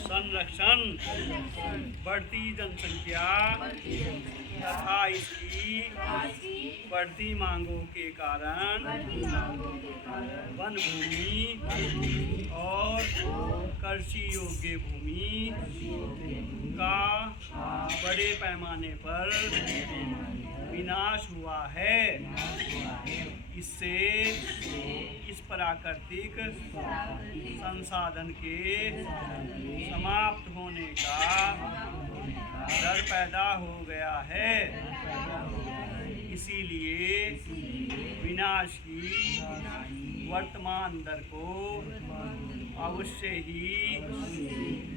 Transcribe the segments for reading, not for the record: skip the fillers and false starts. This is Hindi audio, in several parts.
संरक्षण, बढ़ती जनसंख्या तथा इसकी बढ़ती मांगों के कारण वन भूमि और कृषि योग्य भूमि का बड़े पैमाने पर विनाश हुआ है। इससे इस प्राकृतिक संसाधन के समाप्त होने का डर पैदा हो गया है। इसीलिए विनाश की वर्तमान दर को अवश्य ही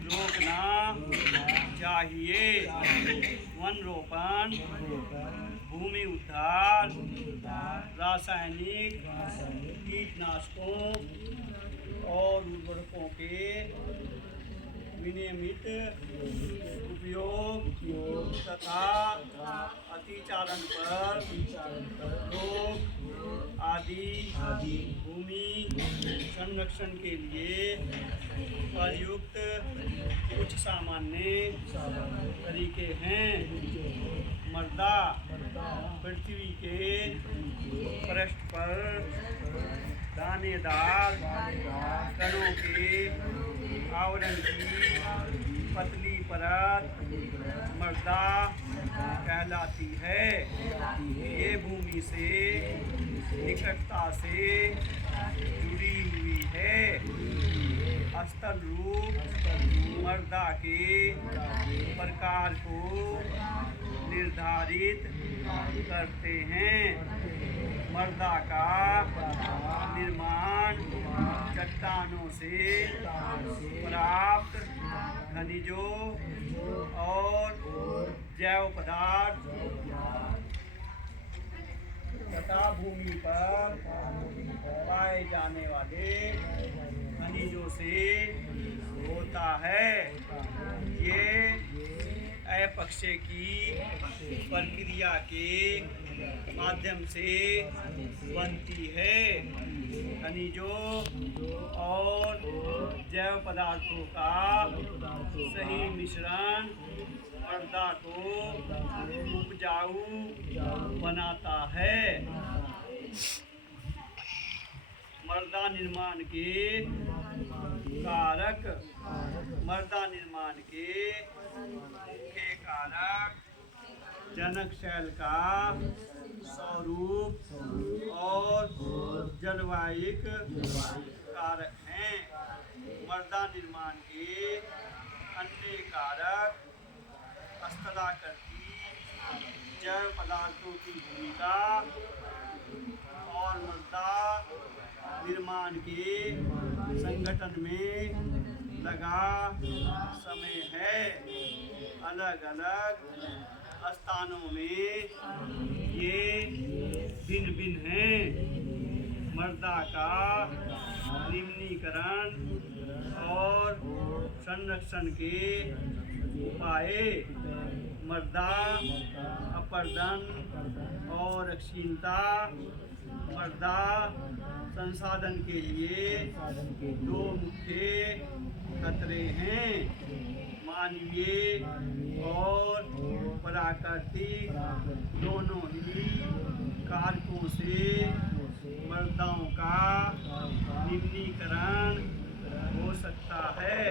रोकना चाहिए। वन रोपण, भूमि उद्धार, रासायनिक कीटनाशकों और उर्वरकों के विनियमित उपयोग तथा अतिचारण पर रोक आदि भूमि संरक्षण के लिए प्रयुक्त कुछ सामान्य तरीके हैं। मृदा, पृथ्वी के पृष्ठ पर दानेदार कणों के आवरण की पतली परत मृदा कहलाती है। ये भूमि से निकटता से जुड़ी हुई है। स्थल रूप मृदा के प्रकार को निर्धारित करते हैं। मृदा का निर्माण चट्टानों से प्राप्त खनिजों और जैव पदार्थ तथा भूमि पर पाए जाने वाले खनिजों से होता है। ये अपक्षय की प्रक्रिया के माध्यम से बनती है। खनिजों और जैव पदार्थों का सही मिश्रण मृदा को उपजाऊ बनाता है। मृदा निर्माण के कारक, मृदा निर्माण के मुख्य कारक जनक शैल का स्वरूप और जलवायिक कारक हैं। मृदा निर्माण के अन्य कारक स्थलाकृति, जैव पदार्थों की भूमिका और मृदा निर्माण के संगठन में लगा समय है। अलग अलग स्थानों में ये भिन्न भिन्न हैं। मृदा का निम्नीकरण और संरक्षण के उपाय: मृदा अपरदन और क्षीणता। मृदा संसाधन के लिए दो मुख्य खतरे हैं: मानवीय और प्राकृतिक। दोनों ही कारकों से मृदाओं का निम्नीकरण हो सकता है।